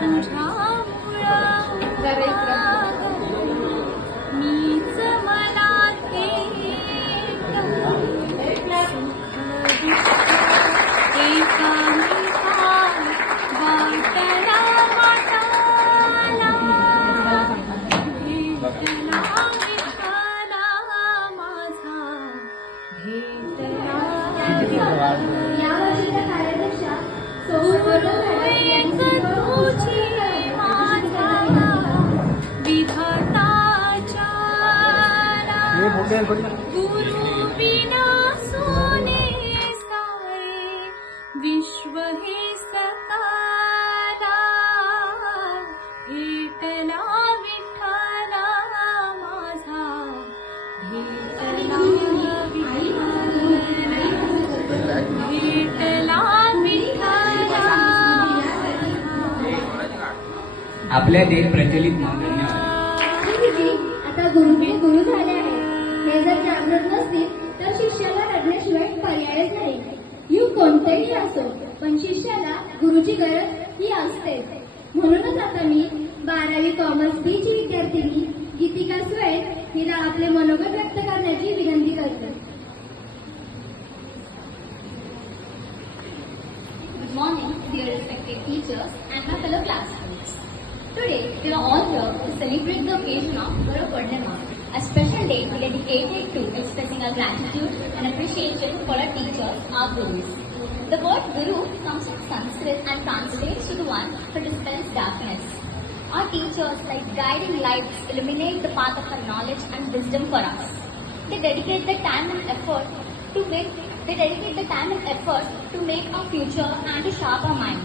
तुझ्या मीच मला गुरु बिना सोने साए विश्व हे सकाला भेटला विठ्ठला माझा भेटला विठ्ठला आपल्या देश प्रचलित धन्यवाद. आता गुरु झाले आहे. हे जर जागृत नसतील तर शिष्याला रडण्याशिवाय पर्यायच नाही. युग कोणतेही असो पण शिष्याला गुरुची गरज ही असतेच. म्हणूनच आता मी 12वी कॉमर्स बी ची विद्यार्थिनी गीतिका सुएल हिला आपले मनोगत व्यक्त करण्याची विनंती करते. Good morning, dear respected teachers and my fellow classmates. Today, we are all here to celebrate the occasion of Guru Purnima, a special day dedicated to expressing our gratitude and appreciation for our teachers, our gurus. The word guru comes from Sanskrit and translates to the one who dispels darkness. Our teachers, like guiding lights, illuminate the path of our knowledge and wisdom for us. They dedicate their time and effort to make our future and to sharp our mind.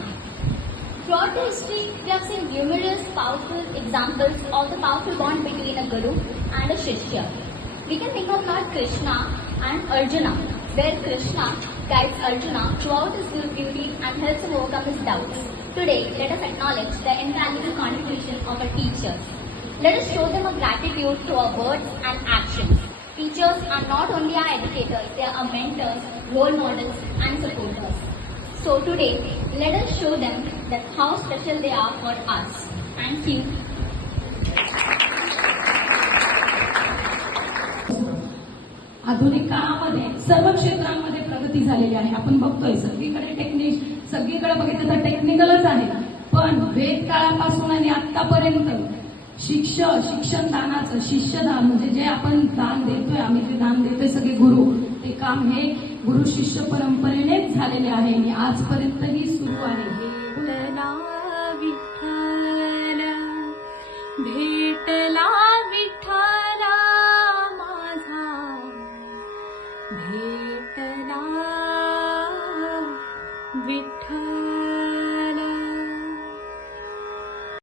Throughout the history, we have seen numerous powerful examples of the powerful bond between a guru and a shishya. We can think of Lord Krishna and Arjuna, where Krishna guides Arjuna throughout his duty and helps him overcome his doubts. Today, let us acknowledge the invaluable contribution of our teachers. Let us show them our gratitude through our words and actions. Teachers are not only our educators, they are our mentors, role models and supporters. So today, let us show them that how special they are for us. Thank you. आधुनिक काळामध्ये सर्व क्षेत्रांमध्ये प्रगती झालेली आहे. आपण बघतोय सगळीकडे बघितलं तर टेक्निकलच आहे. पण वेद काळापासून आणि आतापर्यंत शिक्षण दानाचं शिष्यदान म्हणजे जे आपण दान देतोय, आम्ही जे दान देतोय सगळे गुरु, ते काम हे गुरु शिष्य परंपरेनेच झालेले आहे आणि आजपर्यंतही सुरू आहे.